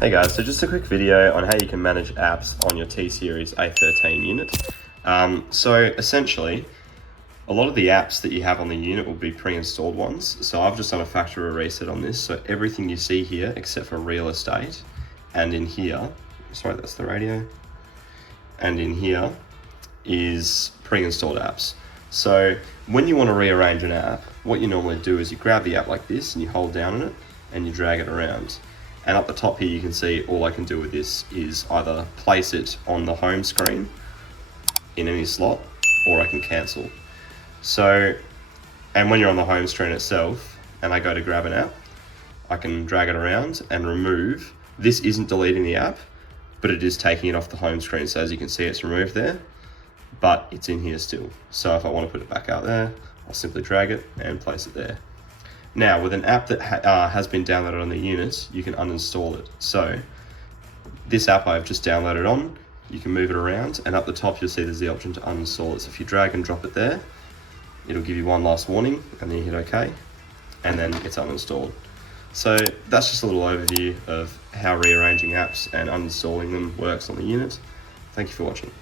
Hey guys, so just a quick video on how you can manage apps on your T-Series A13 unit. So essentially, a lot of the apps that you have on the unit will be pre-installed ones. So I've just done a factory reset on this. So everything you see here, except for real estate, and in here, sorry, that's the radio, and in here is pre-installed apps. So when you want to rearrange an app, what you normally do is you grab the app like this and you hold down on it and you drag it around. And up the top here, you can see all I can do with this is either place it on the home screen in any slot, or I can cancel. So, and when you're on the home screen itself, and I go to grab an app, I can drag it around and remove. This isn't deleting the app, but it is taking it off the home screen. So as you can see, it's removed there, but it's in here still. So if I want to put it back out there, I'll simply drag it and place it there. Now, with an app that has been downloaded on the unit, you can uninstall it. So this app I've just downloaded on, you can move it around, and up the top you'll see there's the option to uninstall it. So if you drag and drop it there, it'll give you one last warning, and then you hit OK, and then it's uninstalled. So that's just a little overview of how rearranging apps and uninstalling them works on the unit. Thank you for watching.